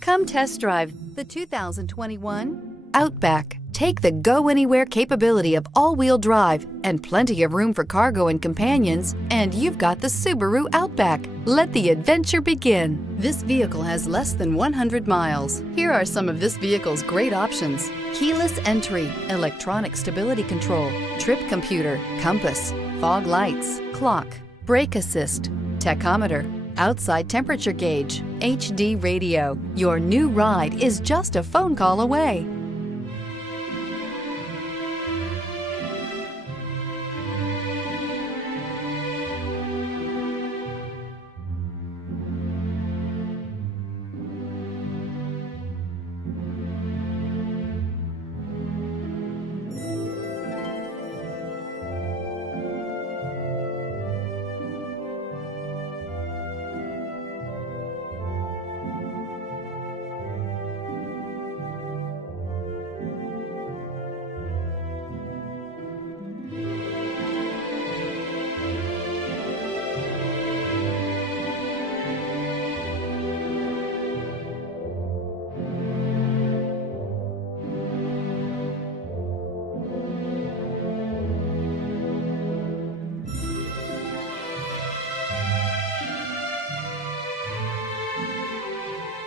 Come test drive the 2021 Outback. Take the go-anywhere capability of all-wheel drive and plenty of room for cargo and companions, and you've got the Subaru Outback. Let the adventure begin. This vehicle has less than 100 miles. Here are some of this vehicle's great options: keyless entry, electronic stability control, trip computer, compass, fog lights, clock, brake assist, tachometer, outside temperature gauge, HD radio. Your new ride is just a phone call away.